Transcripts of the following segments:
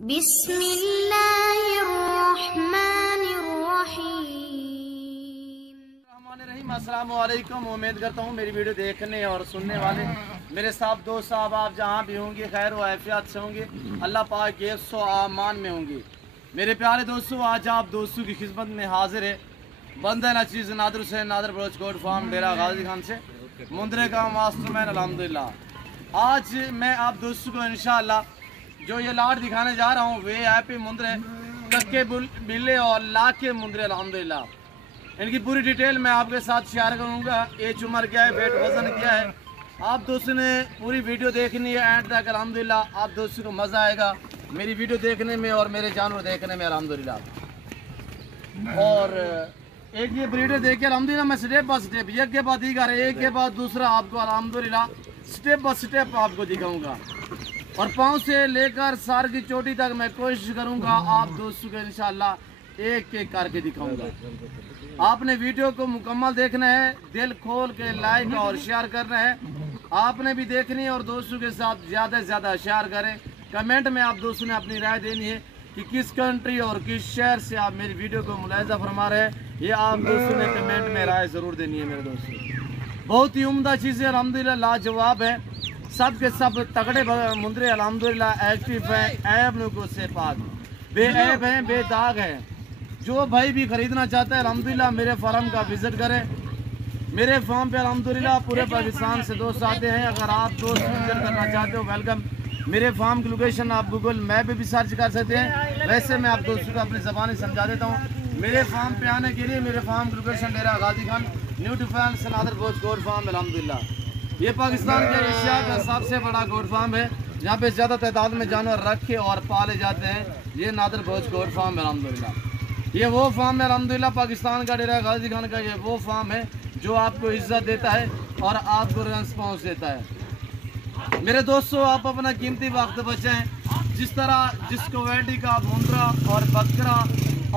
बिस्मिल्लाहिर्रहमानिर्रहीम। अस्सलाम वालेकुम। उम्मीद करता हूँ मेरी वीडियो देखने और सुनने वाले मेरे साहब दोस्त साहब आप जहाँ भी होंगे खैर व आफियत से होंगे, अल्लाह पाक के सो आमान में होंगे। मेरे प्यारे दोस्तों, आज आप दोस्तों की खिदमत में हाजिर है बंदा नचीज़ नादर हुसैन नादर बलोच गोट फार्म डेरा गाजी खान से मुंदरे का मास्टरमैन अल्हम्दुलिल्लाह। आज मैं आप दोस्तों को इंशाअल्लाह जो ये लाट दिखाने जा रहा हूँ वे हैप्पी मुंदरे कक्के बिल्ले और लाके मुंदरे अल्हम्दुलिल्लाह। इनकी पूरी डिटेल मैं आपके साथ शेयर करूँगा। एज उम्र क्या है, वेट वजन क्या है, आप दोस्तों ने पूरी वीडियो देखनी है एंड तक अल्हम्दुलिल्लाह। आप दोस्तों को मज़ा आएगा मेरी वीडियो देखने में और मेरे जानवर देखने में अल्हम्दुलिल्लाह। और एक ये ब्रीडर देखिए अल्हम्दुलिल्लाह, मैं स्टेप बाय स्टेप एक के बाद एक के बाद दूसरा आपको अल्हम्दुलिल्लाह स्टेप बाय स्टेप आपको दिखाऊंगा और पाँव से लेकर सर की चोटी तक मैं कोशिश करूंगा आप दोस्तों को इंशाअल्लाह एक एक करके दिखाऊंगा। आपने वीडियो को मुकम्मल देखना है, दिल खोल के लाइक और शेयर करना है। आपने भी देखनी है और दोस्तों के साथ ज़्यादा से ज़्यादा शेयर करें। कमेंट में आप दोस्तों ने अपनी राय देनी है कि किस कंट्री और किस शहर से आप मेरी वीडियो को मुलाहिजा फरमा रहे हैं, ये आप दोस्तों ने कमेंट में राय ज़रूर देनी है। मेरे दोस्तों बहुत ही उम्दा चीज़ें अल्हम्दुलिल्लाह लाजवाब है, सब के सब तगड़े मुंदरे अल्हम्दुलिल्लाह एक्टिव हैं, ऐब नुको से पाक बेऐब हैं, बेदाग हैं। जो भाई भी ख़रीदना चाहता है अल्हम्दुलिल्लाह मेरे फार्म का विज़िट करें। मेरे फार्म पे अल्हम्दुलिल्लाह पूरे पाकिस्तान से दोस्त आते हैं। अगर आप दोस्त विज़िट करना चाहते हो वेलकम। मेरे फार्म की लोकेशन आप गूगल मैप पे भी सर्च कर सकते हैं। वैसे मैं आप दोस्तों को अपनी ज़बानी समझा देता हूँ। मेरे फार्म पे आने के लिए मेरे फार्म की लोकेशन डेरा गाजी खान न्यू डिफेंस नादर गोट गोट फार्म अल्हम्दुलिल्लाह। ये पाकिस्तान के एशिया का सबसे बड़ा गोट फार्म है जहाँ पे ज़्यादा तादाद में जानवर रखे और पाले जाते हैं। ये नादर गोट गोट फार्म है अल्हम्दुलिल्लाह। ये वो फार्म है अल्हम्दुलिल्लाह, पाकिस्तान का डेरा गाजी खान का ये वो फार्म है जो आपको इज्जत देता है और आपको रिस्पॉन्स देता है। मेरे दोस्तों, आप अपना कीमती वक्त बचाएं। जिस तरह जिस क्वालिटी का मुंदरा और बकरा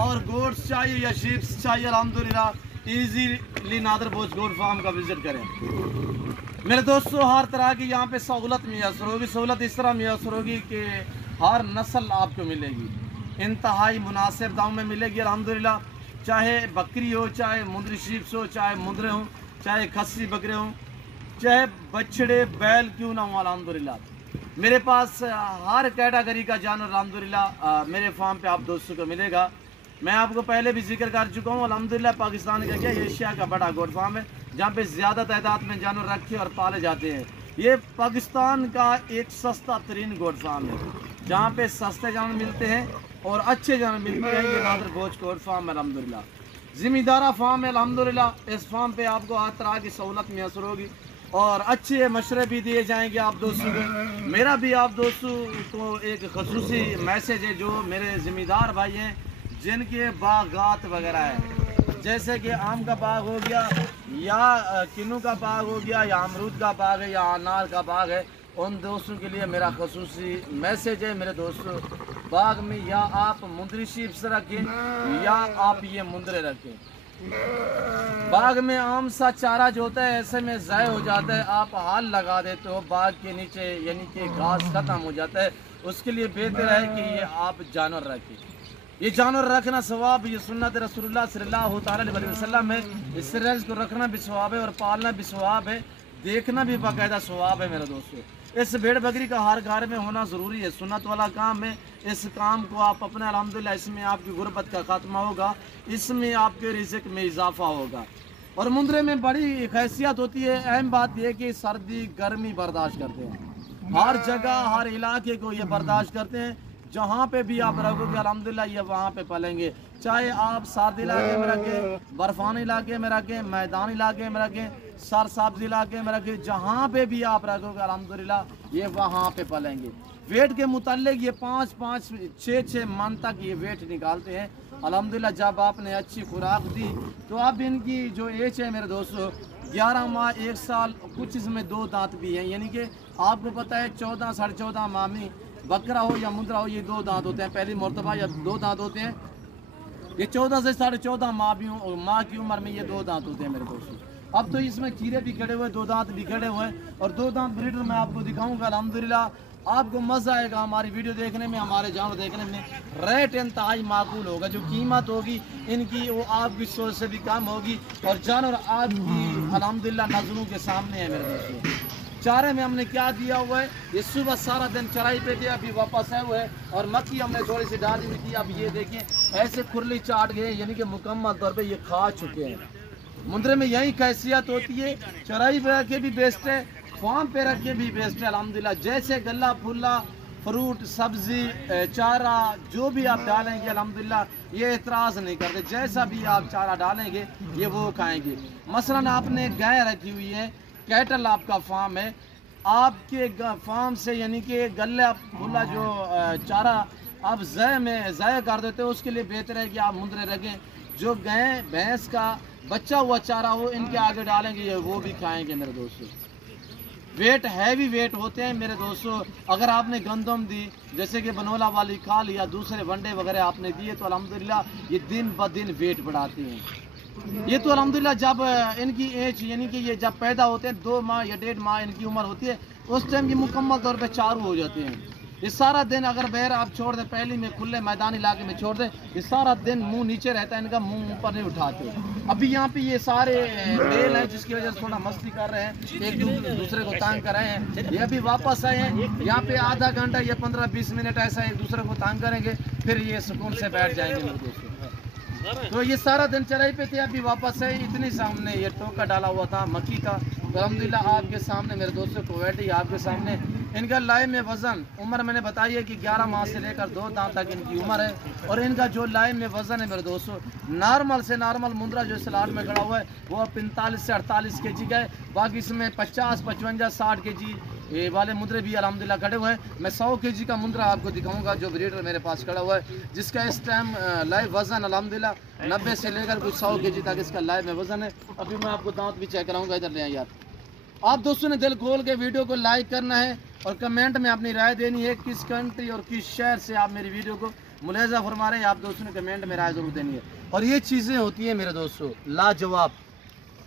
और गोट्स चाहिए या शीप्स चाहिए अल्हम्दुलिल्लाह ईजीली नादर बोझ गोट फार्म का विजिट करें। मेरे दोस्तों, हर तरह की यहाँ पे सहूलत मैसर होगी। सहूलत इस तरह मैसर होगी कि हर नस्ल आपको मिलेगी, इंतहाई मुनासिब दाम में मिलेगी अल्हम्दुलिल्लाह। चाहे बकरी हो, चाहे मुंदरी शीप्स हो, चाहे मुंदरे हों, चाहे खस्सी बकरे हों, चाहे बछड़े बैल क्यों ना हो अल्हम्दुलिल्लाह। मेरे पास हर कैटेगरी का जानवर अल्हम्दुलिल्लाह मेरे फार्म पे आप दोस्तों को मिलेगा। मैं आपको पहले भी जिक्र कर चुका हूँ अल्हम्दुलिल्लाह पाकिस्तान का क्या एशिया का बड़ा गोट फार्म है जहाँ पे ज़्यादा तादाद में जानवर रखे और पाले जाते हैं। ये पाकिस्तान का एक सस्ता तरीन गोट फार्म है जहाँ पे सस्ते जानवर मिलते हैं और अच्छे जानवर मिलते हैं। ये नादर गोट गोट फार्म है अल्हम्दुलिल्लाह, ज़िम्मेदारा फार्म है अल्हम्दुलिल्लाह। इस फार्म पे आपको हर तरह की सहूलत मैसर होगी और अच्छे मशवरे भी दिए जाएंगे आप दोस्तों को। मेरा भी आप दोस्तों को एक खसूसी मैसेज है, जो मेरे ज़िम्मेदार भाई हैं जिनके बागात वगैरह है, जैसे कि आम का बाग हो गया या किन्नू का बाग हो गया या अमरूद का बाग है या अनार का बाग है, उन दोस्तों के लिए मेरा खसूसी मैसेज है। मेरे दोस्तों, बाग में या आप मुंदरी शीप्स रखें या आप ये मुंदरे रखें। बाग में आम सा चारा जो होता है ऐसे में ज़ाय हो जाता है, आप हाल लगा देते हो बाग के नीचे यानी कि घास ख़त्म हो जाता है। उसके लिए बेहतर है कि ये आप जानवर रखें। ये जानवर रखना सवाब, ये सुन्नत रसूलुल्लाह सल्लल्लाहु अलैहि वसल्लम है। इस रज़ को रखना भी सवाब है और पालना भी सवाब है, देखना भी बाकायदा सवाब है। मेरे दोस्तों, इस भेड़ बकरी का हर घर में होना ज़रूरी है, सुन्नत वाला काम है। इस काम को आप अपने अल्हम्दुलिल्लाह, इसमें आपकी गुर्बत का खात्मा होगा, इसमें आपके रिज़्क़ में इजाफा होगा। और मुंदरे में बड़ी हैसियत होती है, अहम बात यह कि सर्दी गर्मी बर्दाश्त करते हैं। हर जगह हर इलाके को ये बर्दाश्त करते हैं। जहाँ पे भी आप रखोगे अल्हम्दुलिल्लाह ये वहाँ पे पलेंगे। चाहे आप सर्द इलाके में रखें, बर्फानी इलाके में रखें, मैदान इलाके में रखें, सरसब्ज इलाके में रखें, जहाँ पे भी आप रखोगे अल्हम्दुलिल्लाह ये वहाँ पे पलेंगे। वेट के मुताल्लिक ये 5-5, 6-6 मन तक ये वेट निकालते हैं अल्हम्दुलिल्लाह। जब आपने अच्छी खुराक दी तो अब इनकी जो एज है मेरे दोस्तों 11 माह 1 साल, कुछ इसमें 2 दांत भी हैं, यानी कि आपको पता है 14 साढ़े 14 माह में बकरा हो या मुंदरा हो ये 2 दांत होते हैं, पहली मरतबा या 2 दांत होते हैं। ये 14 से साढ़े 14 माह की उम्र में ये 2 दांत होते हैं मेरे दोस्तों। अब तो इसमें खीरे भी खड़े हुए, 2 दांत भी खड़े हुए हैं और 2 दांत ब्रीडर मैं आपको दिखाऊंगा अल्हम्दुलिल्लाह। आपको मज़ा आएगा हमारी वीडियो देखने में, हमारे जानवर देखने में। रेट इंतहाई माकूल होगा, जो कीमत होगी इनकी वो आपकी सोच से भी कम होगी, और जानवर आपकी अल्हम्दुलिल्लाह नज़रों के सामने है मेरे दोस्तों। चारे में हमने क्या दिया हुआ है, ये सुबह सारा दिन चराई पे थे, अभी वापस आए हुए हैं, और मक्की हमने थोड़ी सी डाली हुई थी। अब ये देखें ऐसे खुरली चाट गए, यानी कि मुकम्मल तौर पे ये खा चुके हैं। मुंद्रे में यही कैसियत होती है, चराई पे रख के भी बेचते हैं, फार्म पे रख के भी बेचते हैं अल्हम्दुलिल्लाह। जैसे गला फुल्ला फ्रूट सब्जी चारा जो भी आप डालेंगे अल्हम्दुलिल्लाह ये एतराज़ नहीं करते, जैसा भी आप चारा डालेंगे ये वो खाएंगे। मसलन आपने गाय रखी हुई है, कैटल आपका फार्म है, आपके फार्म से यानी कि गला फुल्ला जो चारा आप ज़ाय कर देते हो, उसके लिए बेहतर है कि आप मुंद्रे रखें। जो गाय भैंस का बच्चा हुआ चारा हो इनके आगे डालेंगे, ये वो भी खाएंगे मेरे दोस्तों। वेट हैवी वेट होते हैं मेरे दोस्तों। अगर आपने गंदम दी, जैसे कि बनोला वाली खाल या दूसरे वंडे वगैरह आपने दिए, तो अल्हम्दुलिल्लाह ये दिन ब दिन वेट बढ़ाते हैं। ये तो अल्हम्दुलिल्लाह जब इनकी एज यानी कि ये जब पैदा होते हैं 2 माह या 1.5 माह इनकी उम्र होती है, उस टाइम ये मुकम्मल तौर पे चारू हो जाते हैं। ये सारा दिन अगर बहर आप छोड़ दें, पहली में खुले मैदानी इलाके में छोड़ दें, ये सारा दिन मुंह नीचे रहता है, इनका मुंह ऊपर नहीं उठाते। अभी यहाँ पे ये सारे बेल हैं, जिसकी वजह से थोड़ा मस्ती कर रहे हैं, एक दूसरे को तंग कर रहे हैं। ये अभी वापस आए हैं, यहाँ पे आधा घंटा या 15-20 मिनट ऐसा एक दूसरे को तंग करेंगे, फिर ये सुकून से बैठ जाएंगे मेरे दोस्तों। तो ये सारा दिन चराई पे थे, अभी वापस है। इतनी सामने ये टोका डाला हुआ था मक्की का, तो अल्हम्दुलिल्लाह आपके सामने मेरे दोस्तों क्वालिटी आपके सामने। इनका लाइव में वज़न उम्र मैंने बताई है कि 11 माह से लेकर 2 दांत तक इनकी उम्र है, और इनका जो लाइव में वज़न है मेरे दोस्तों, नॉर्मल से नॉर्मल मुंद्रा जो सलाड में खड़ा हुआ है वो 45 से 48 kg का है। बाकी इसमें 50, 55, 60 kg ये वाले मुंद्रे भी अल्हम्दुलिल्लाह खड़े हुए हैं। मैं 100 kg का मुंद्रा आपको दिखाऊंगा जो ब्रीडर मेरे पास खड़ा हुआ है, जिसका इस टाइम लाइव वज़न अल्हम्दुलिल्लाह 90 से लेकर कुछ 100 kg तक इसका लाइव में वज़न है। अभी मैं आपको दांत भी चेक कराऊंगा, इधर ले आइए आप। आप दोस्तों ने दिल खोल के वीडियो को लाइक करना है और कमेंट में अपनी राय देनी है, किस कंट्री और किस शहर से आप मेरी वीडियो को मुलाहिजा फरमा रहे हैं। आप दोस्तों ने कमेंट में राय जरूर देनी है। और ये चीज़ें होती हैं मेरे दोस्तों लाजवाब।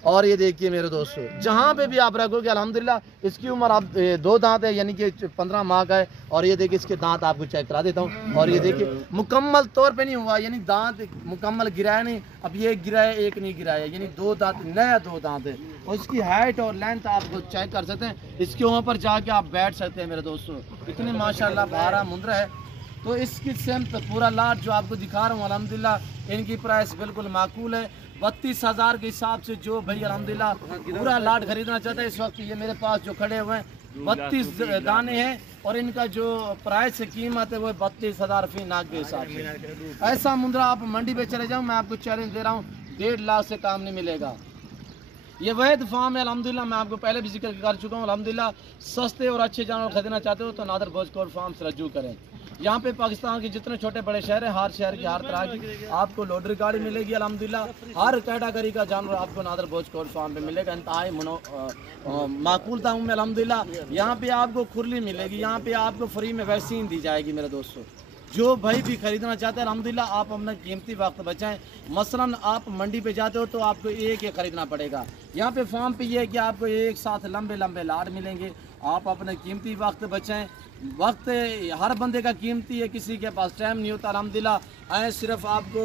और ये देखिए मेरे दोस्तों, जहाँ पे भी आप रखोगे अल्हम्दुलिल्लाह इसकी उम्र आप 2 दांत है, यानी कि 15 माह का है। और ये देखिए इसके दांत आपको चेक करा देता हूँ, और ये देखिए मुकम्मल तौर पे नहीं हुआ, यानी दांत मुकम्मल गिराया नहीं। अब ये गिराया, एक नहीं गिराया, यानी 2 दांत, नया 2 दांत है। और इसकी हाइट और लेंथ आपको चेक कर सकते हैं, इसके ऊपर जाके आप बैठ सकते हैं मेरे दोस्तों। इतनी माशाल्लाह भारा मुंद्रा है। तो इसकी सेम्प पूरा लाट जो आपको दिखा रहा हूँ अल्हम्दुलिल्लाह इनकी प्राइस बिल्कुल माकूल है। 32,000 के हिसाब से जो भाई अल्हम्दुलिल्लाह पूरा लाट खरीदना चाहता है, इस वक्त ये मेरे पास जो खड़े हुए हैं 32 दाने हैं, और इनका जो प्राइस कीमत है वो 32,000 फी नाक के हिसाब से। ऐसा मुंद्रा आप मंडी पे चले जाऊँ, मैं आपको चैलेंज दे रहा हूँ, 1.5 लाख से काम नहीं मिलेगा। ये वैद फार्म है अल्हम्दुलिल्लाह, मैं आपको पहले भी जिक्र कर चुका हूँ। अल्हम्दुलिल्लाह सस्ते और अच्छे जानवर खरीदना चाहते हो तो नादर भोजकोट फार्म से रजू करें। यहाँ पे पाकिस्तान के जितने छोटे बड़े शहर हैं, हर शहर की हर तरह की आपको लॉटरी गाड़ी मिलेगी अल्हम्दुलिल्लाह। हर कैटेगरी का जानवर आपको नादर भोजकोट फार्म पे मिलेगा। इंतहाई माकूल दाम में अल्हम्दुलिल्लाह। यहाँ पे आपको खुरली मिलेगी, यहाँ पे आपको फ्री में वैक्सीन दी जाएगी मेरे दोस्तों। जो भाई भी खरीदना चाहते हैं अल्हम्दुलिल्लाह आप अपना कीमती वक्त बचाएं। मसलन आप मंडी पे जाते हो तो आपको एक खरीदना पड़ेगा, यहाँ पे फार्म पे ये है कि आपको एक साथ लंबे लंबे लाड मिलेंगे। आप अपने कीमती वक्त बचाएं। वक्त हर बंदे का कीमती है, किसी के पास टाइम नहीं होता अल्हम्दुलिल्लाह। आए सिर्फ आपको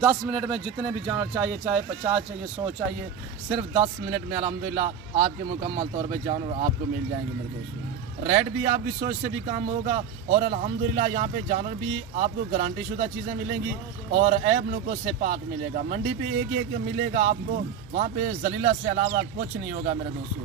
10 मिनट में जितने भी जानवर चाहिए, चाहे 50 चाहिए, 100 चाहिए, सिर्फ 10 मिनट में अल्हम्दुलिल्लाह आपके मुकम्मल तौर पे जानवर आपको मिल जाएंगे मेरे दोस्तों। रेट भी आपकी सोच से भी काम होगा, और अल्हम्दुलिल्लाह यहाँ पे जानवर भी आपको गारंटी शुदा चीज़ें मिलेंगी और ऐब नुको से पाक मिलेगा। मंडी पे एक मिलेगा आपको, वहाँ पे जलीला से अलावा कुछ नहीं होगा मेरे दोस्तों।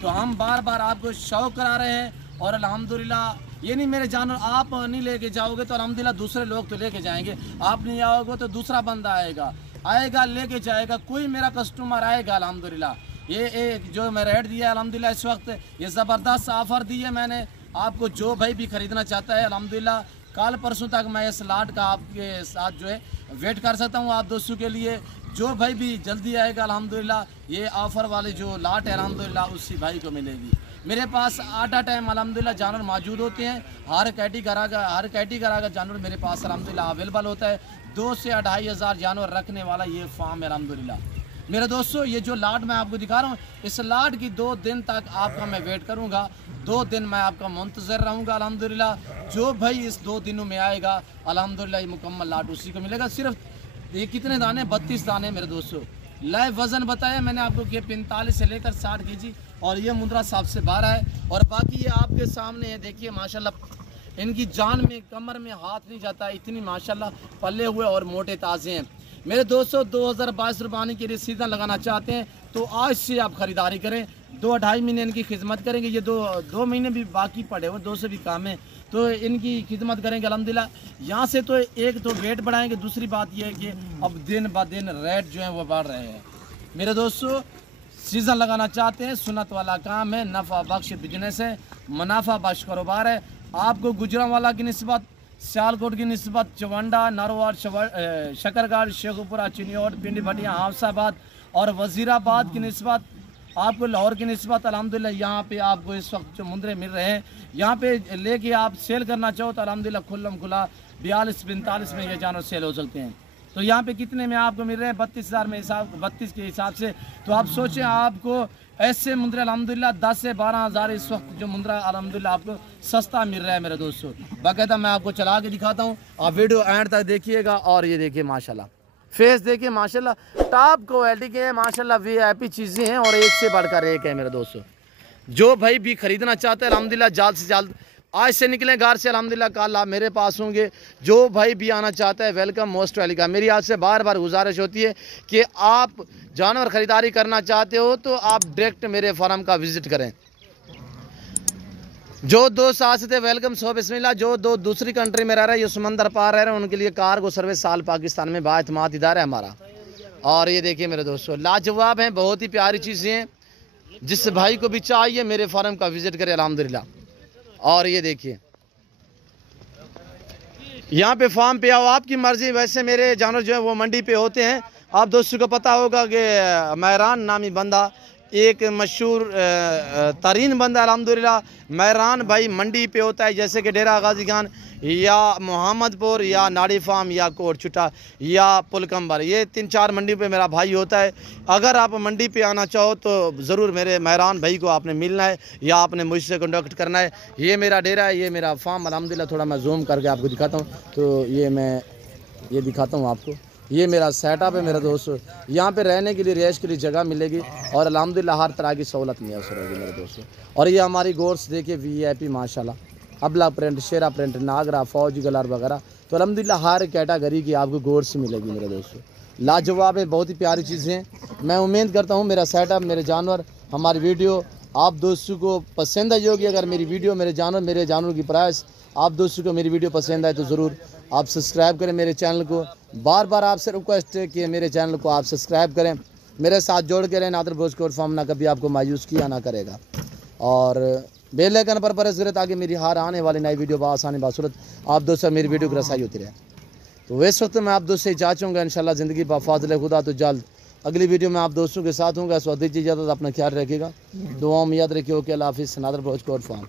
तो हम बार बार आपको शौक करा रहे हैं, और अल्हम्दुलिल्लाह ये नहीं मेरे जानवर आप नहीं लेके जाओगे तो अल्हम्दुलिल्लाह दूसरे लोग तो लेके जाएंगे, आप नहीं आओगे तो दूसरा बंदा आएगा लेके जाएगा, कोई मेरा कस्टमर आएगा अल्हम्दुलिल्लाह। ये एक जो मैं रेट दिया अल्हम्दुलिल्लाह इस वक्त ये ज़बरदस्त ऑफ़र दी है मैंने आपको। जो भाई भी ख़रीदना चाहता है अल्हम्दुलिल्लाह कल परसों तक मैं इस लाट का आपके साथ जो है वेट कर सकता हूँ आप दोस्तों के लिए। जो भाई भी जल्दी आएगा अल्हम्दुलिल्लाह ये ऑफ़र वाली जो लाट है अल्हम्दुलिल्लाह उसी भाई को मिलेगी। मेरे पास आटा टाइम अल्हम्दुलिल्लाह जानवर मौजूद होते हैं, हर कैटेगरी का जानवर मेरे पास अल्हम्दुलिल्लाह अवेलेबल होता है। 2 से 2,500 जानवर रखने वाला ये फार्म है अल्हम्दुलिल्लाह। मेरे दोस्तों ये जो लाट मैं आपको दिखा रहा हूँ, इस लाट की 2 दिन तक आपका मैं वेट करूँगा, 2 दिन मैं आपका मुंतज़र रहूँगा अल्हम्दुलिल्लाह। जो भाई इस 2 दिनों में आएगा अल्हम्दुलिल्लाह ये मुकम्मल लाट उसी को मिलेगा। सिर्फ ये कितने दाने, 32 दाने मेरे दोस्तों। लाइव वज़न बताया मैंने आपको कि 45 से लेकर 60 kg, और ये मुंद्रा साहब से 12 है। और बाकी ये आपके सामने है, देखिए माशाल्लाह इनकी जान में, कमर में हाथ नहीं जाता, इतनी माशाल्लाह पले हुए और मोटे ताज़े हैं मेरे दोस्तों। 2022 रुपानी के लिए सीज़न लगाना चाहते हैं तो आज से आप ख़रीदारी करें। 2-2.5 महीने इनकी खिदमत करेंगे, ये 2 महीने भी बाकी पड़े हुए, 2 से भी काम है, तो इनकी खिदमत करेंगे अल्हम्दुलिल्लाह। यहाँ से तो एक तो रेट बढ़ाएंगे, दूसरी बात यह है कि अब दिन ब दिन रेट जो है वो बढ़ रहे हैं मेरे दोस्तों। सीज़न लगाना चाहते हैं, सुन्नत वाला काम है, नफ़ा बख्श बिजनेस है, मुनाफा बख्श कारोबार है। आपको गुजरांवाला की निस्बत, सियालकोट की निस्बत, चवंडा, नरवार, शकरगढ़, शेखुपुरा, चिनियोट, पिंडी भटिया, हाफसाबाद और वज़ीराबाद की निस्बत, आपको लाहौर की निस्बत अल्हम्दुलिल्लाह यहाँ पे आपको इस वक्त जो मुंद्रे मिल रहे हैं, यहाँ पे लेके आप सेल करना चाहो तो अल्हम्दुलिल्लाह खुल्लम खुला 42-45 में ये जानवर सेल हो सकते हैं। तो यहाँ पे कितने में आपको मिल रहे हैं? 32,000 में, 32 के हिसाब से। तो आप सोचें आपको ऐसे मुंद्रे अल्हम्दुलिल्लाह 10 से 12,000 इस वक्त जो मुंद्रा अल्हम्दुलिल्लाह आपको सस्ता मिल रहा है मेरे दोस्तों। बाकायदा मैं आपको चला के दिखाता हूँ, आप वीडियो एंड तक देखिएगा। और ये देखिए माशाल्लाह फेस देखिए माशाल्लाह टॉप क्वालिटी के हैं माशाल्लाह, VIP चीज़ें हैं और एक से बढ़कर एक है मेरे दोस्तों। जो भाई भी खरीदना चाहते हैं अल्हम्दुलिल्लाह जल्द से जल्द आज से निकलें घर से अल्हम्दुलिल्लाह, कल आप मेरे पास होंगे। जो भाई भी आना चाहता है वेलकम, मोस्ट वेलकम। मेरी आपसे बार बार गुजारिश होती है कि आप जानवर ख़रीदारी करना चाहते हो तो आप डायरेक्ट मेरे फार्म का विज़िट करें। जो दोस्त आ सकते वेलकम, सो बिस्मिल्लाह। जो दो दूसरी कंट्री में रह रहे हैं, ये समंदर पार रह रहे हैं, उनके लिए कार्गो सर्विस साल पाकिस्तान में बाएतमाद इदारा है हमारा। और ये देखिए मेरे दोस्तों लाजवाब हैं, बहुत ही प्यारी चीज़ें हैं। जिस भाई को भी चाहिए मेरे फार्म का विज़िट करें अल्हम्दुलिल्लाह। और ये देखिए यहाँ पे फार्म पे आओ, आपकी मर्ज़ी। वैसे मेरे जानवर जो है वो मंडी पे होते हैं। आप दोस्तों को पता होगा कि महरान नामी बंदा एक मशहूर तरीन बंदा अल्हम्दुलिल्लाह, महरान भाई मंडी पे होता है, जैसे कि डेरा गाजी खान या मोहम्मदपुर या नाड़ी फार्म या कोट छुटा या पुलकम्बर, ये 3-4 मंडी पे मेरा भाई होता है। अगर आप मंडी पे आना चाहो तो ज़रूर मेरे महरान भाई को आपने मिलना है या आपने मुझसे कॉन्टैक्ट करना है। ये मेरा डेरा है, ये मेरा फार्म अल्हम्दुलिल्लाह। थोड़ा मैं जूम करके आपको दिखाता हूँ, तो ये दिखाता हूँ आपको। ये मेरा सेटअप है मेरे दोस्तों। यहाँ पे रहने के लिए, रिहाइश के लिए जगह मिलेगी और अल्हम्दुलिल्लाह हर तरह की सहूलत मैसर होगी मेरे दोस्तों। और ये हमारी गोर्स देखिए VIP माशाल्लाह, अबला प्रिंट, शेरा प्रिंट, नागरा, फौजी गलर वगैरह। तो अल्हम्दुलिल्लाह हर कैटेगरी की आपको गोर्स मिलेगी मेरे दोस्तों। लाजवाब है, बहुत ही प्यारी चीज़ें हैं। मैं उम्मीद करता हूँ मेरा सेटअप, मेरे जानवर, हमारी वीडियो आप दोस्तों को पसंद आई होगी। अगर मेरी वीडियो, मेरे जानवर की प्राइस आप दोस्तों को मेरी वीडियो पसंद आए तो ज़रूर आप सब्सक्राइब करें मेरे चैनल को। बार बार आपसे रिक्वेस्ट है कि मेरे चैनल को आप सब्सक्राइब करें, मेरे साथ जोड़ के रहें। नादर भोज कोट फार्म ना कभी आपको मायूस किया ना करेगा। और बेल आइकन पर प्रेस करें ताकि मेरी हर आने वाली नई वीडियो बासानी बासूरत आप दोस्तों मेरी वीडियो की रसाई होती रहे। तो इस वक्त मैं आप दोस्तों से चाहूँगा इंशाल्लाह ज़िंदगी बाफाज़िल खुदा तो जल्द अगली वीडियो में आप दोस्तों के साथ हूँगा। स्वादिष्ट इजाज़त, अपना ख्याल रखिएगा, दुआओं में याद रखिए। ओके, अल्लाह हाफिज़। नादर भोज कोट फार्म।